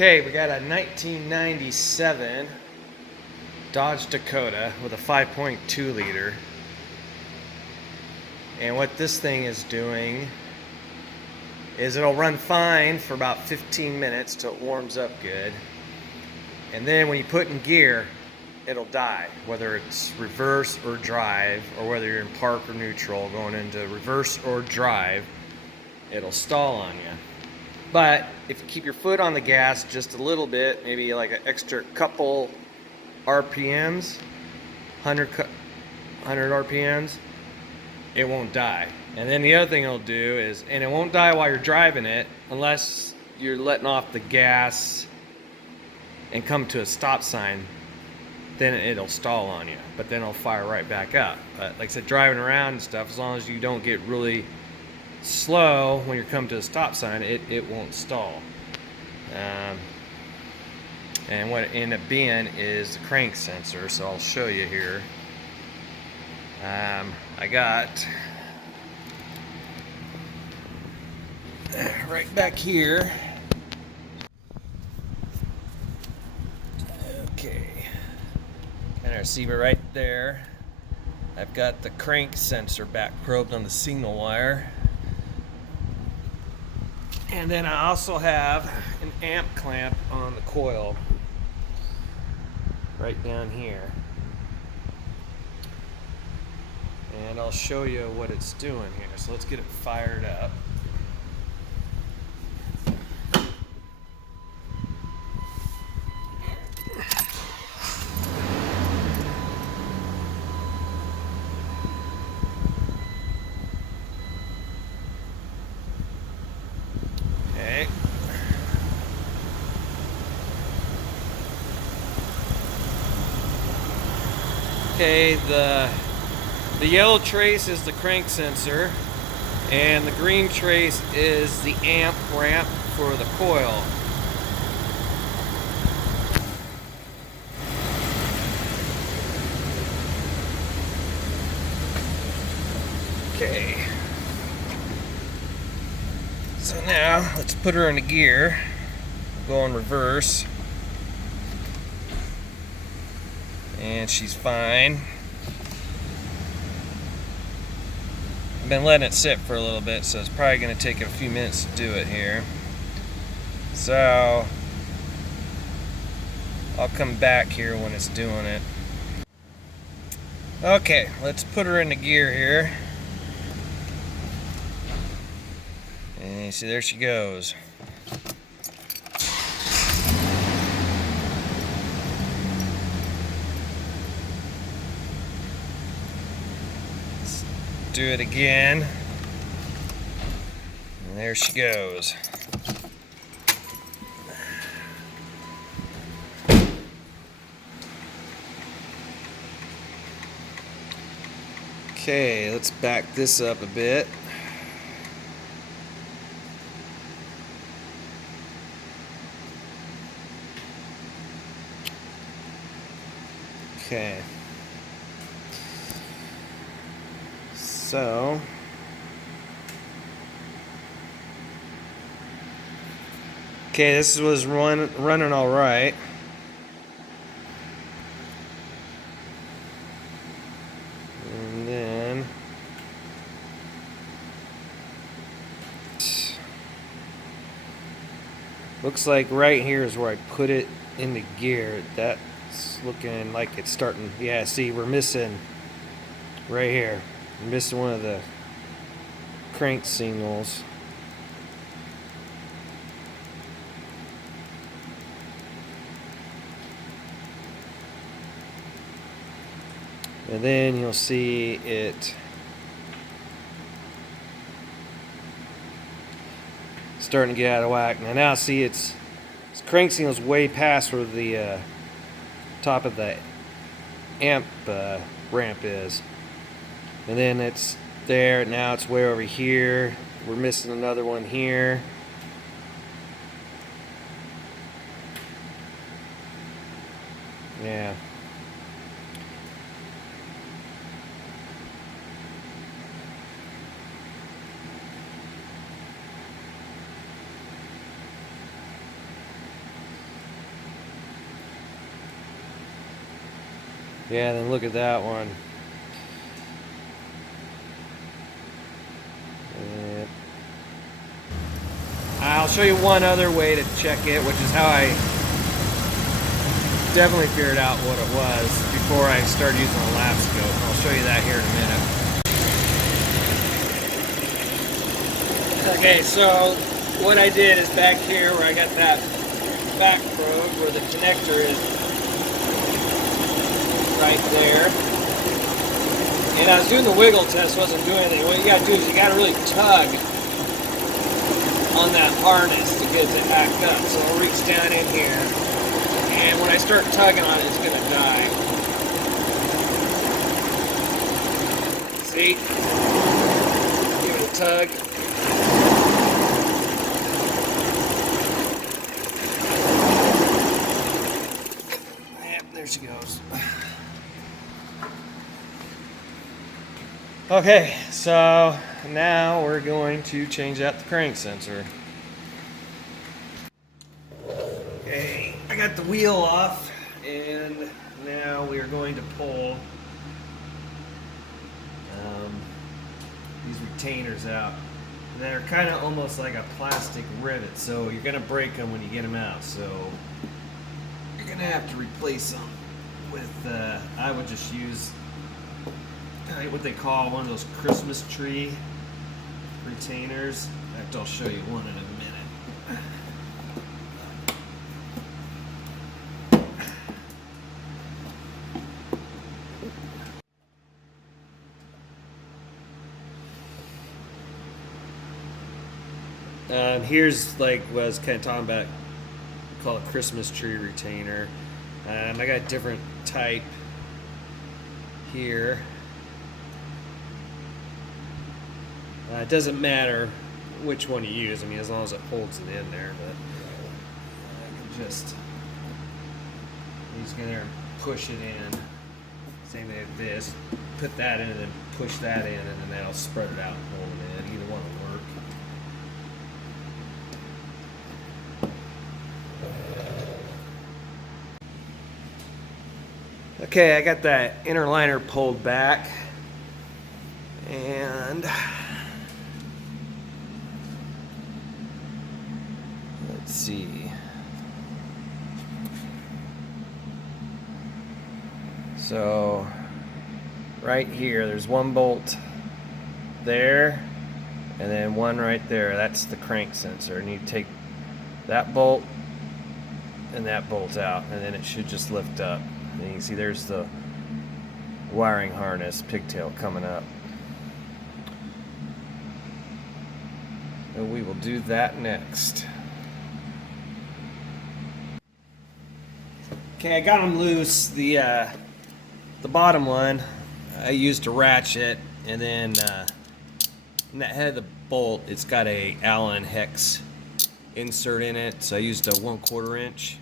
Okay, we got a 1997 Dodge Dakota with a 5.2 liter. And what this thing is doing is it'll run fine for about 15 minutes till it warms up good. And then when you put in gear, it'll die, whether it's reverse or drive, or whether you're in park or neutral, going into reverse or drive, it'll stall on you. But if you keep your foot on the gas just a little bit, maybe like an extra couple RPMs, 100 RPMs, it won't die. And then the other thing it'll do is, and it won't die while you're driving it, unless you're letting off the gas and come to a stop sign, then it'll stall on you. But then it'll fire right back up. But like I said, driving around and stuff, as long as you don't get really slow when you come to a stop sign, it won't stall. And what it ended up being is the crank sensor, so I'll show you here. I got right back here. Okay, kind of receiver right there. I've got the crank sensor back probed on the signal wire. And then I also have an amp clamp on the coil right down here. And I'll show you what it's doing here. So let's get it fired up. Okay, the yellow trace is the crank sensor, and the green trace is the amp ramp for the coil. Okay, so now let's put her into gear, go in reverse. And she's fine. I've been letting it sit for a little bit, so it's probably going to take a few minutes to do it here. So I'll come back here when it's doing it. Okay, let's put her into gear here. And you see, there she goes. Do it again, and there she goes. Okay, let's back this up a bit. Okay. So, okay, this was running all right. And then looks like right here is where I put it into gear. That's looking like it's starting. Yeah, see, we're missing right here. I'm missing one of the crank signals. And then you'll see it starting to get out of whack. Now see, its crank signal's way past where the top of the amp ramp is. And then it's there, now it's way over here. We're missing another one here. Yeah. Yeah, then look at that one. Yeah. I'll show you one other way to check it, which is how I definitely figured out what it was before I started using a lap scope. I'll show you that here in a minute. Okay, so what I did is back here where I got that back probe where the connector is right there. And I was doing the wiggle test, wasn't doing anything. What you gotta do is you gotta really tug on that harness to get it to act up. So I'll reach down in here, and when I start tugging on it, it's gonna die. See? Give it a tug. Yep, there she goes. Okay, so now we're going to change out the crank sensor. Okay, I got the wheel off, and now we are going to pull these retainers out. And they're kind of almost like a plastic rivet, so you're going to break them when you get them out. So you're going to have to replace them with, I would just use what they call one of those Christmas tree retainers. In fact, I'll show you one in a minute. Here's like what I was kind of talking about, called a Christmas tree retainer. I got a different type here. It doesn't matter which one you use, I mean, as long as it holds it in there, but I can just use it there and push it in. Same thing with this. Put that in and then push that in, and then that'll spread it out and hold it in. Either one will work. Okay, I got that inner liner pulled back, and let's see. So right here, there's one bolt there, and then one right there. That's the crank sensor. And you take that bolt and that bolt out, and then it should just lift up. And you can see there's the wiring harness pigtail coming up. And we will do that next. Okay, I got them loose. The bottom one I used a ratchet, and then in that head of the bolt, it's got a Allen hex insert in it, so I used a 1/4 inch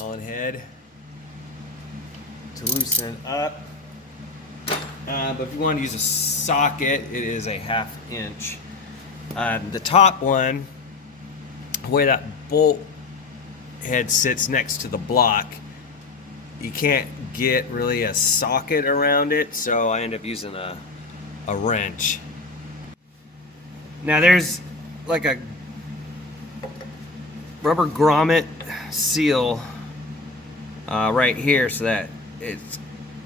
Allen head to loosen it up. But if you want to use a socket, it is a 1/2 inch. The top one, the way that bolt head sits next to the block, you can't get really a socket around it, so I end up using a wrench. Now there's like a rubber grommet seal right here, so that it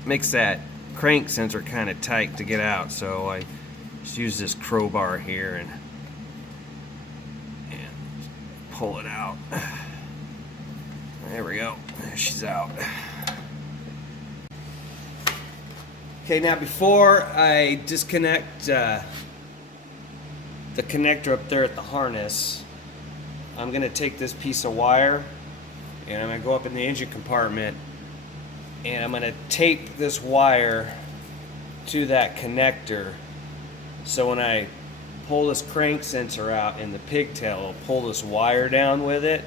makes that crank sensor kind of tight to get out. So I just use this crowbar here and pull it out. There we go. There she's out. Okay, now before I disconnect the connector up there at the harness, I'm going to take this piece of wire and I'm going to go up in the engine compartment, and I'm going to tape this wire to that connector, so when I pull this crank sensor out in the pigtail, I'll pull this wire down with it,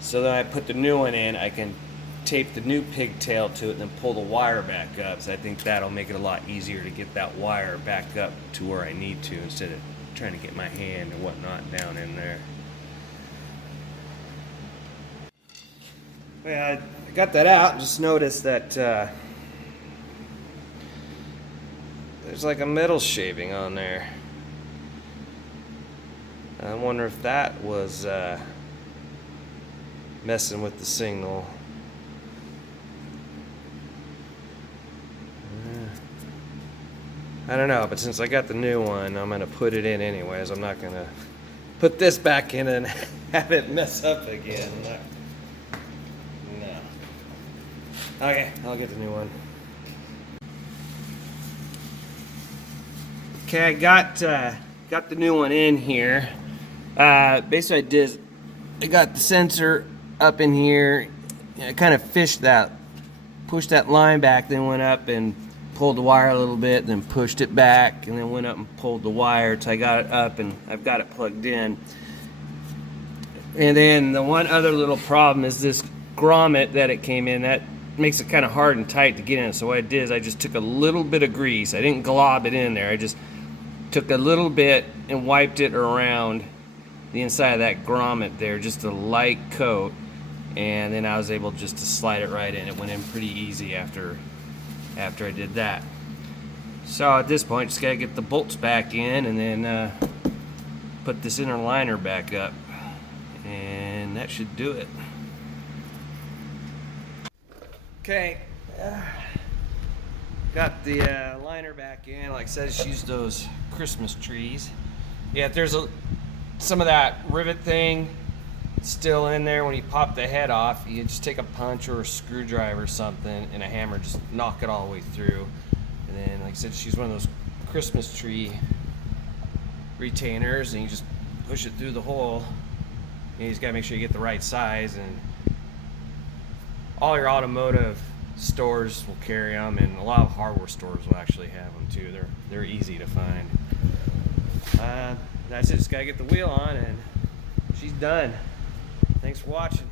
so then I put the new one in, I can tape the new pigtail to it and then pull the wire back up. So I think that'll make it a lot easier to get that wire back up to where I need to, instead of trying to get my hand and whatnot down in there. Yeah, I got that out. Just noticed that there's like a metal shaving on there. I wonder if that was messing with the signal. I don't know, but since I got the new one, I'm gonna put it in anyways. I'm not gonna put this back in and have it mess up again. No. Okay, I'll get the new one. Okay, I got the new one in here. Basically, I got the sensor up in here. I kind of pushed that line back, then went up and pulled the wire a little bit, then pushed it back, and then went up and pulled the wire till I got it up and I've got it plugged in. And then the one other little problem is this grommet that it came in, that makes it kind of hard and tight to get in. So what I did is I just took a little bit of grease. I didn't glob it in there. I just took a little bit and wiped it around the inside of that grommet there, just a light coat, and then I was able just to slide it right in. It went in pretty easy after I did that. So at this point, just gotta get the bolts back in and then put this inner liner back up, and that should do it. Okay, got the liner back in. Like I said, just use those Christmas trees. Yeah, there's some of that rivet thing still in there. When you pop the head off, you just take a punch or a screwdriver or something and a hammer, just knock it all the way through. And then, like I said, just use one of those Christmas tree retainers and you just push it through the hole. And you just gotta make sure you get the right size, and all your automotive stores will carry them, and a lot of hardware stores will actually have them too. They're easy to find. That's it. Just gotta get the wheel on and she's done. Thanks for watching.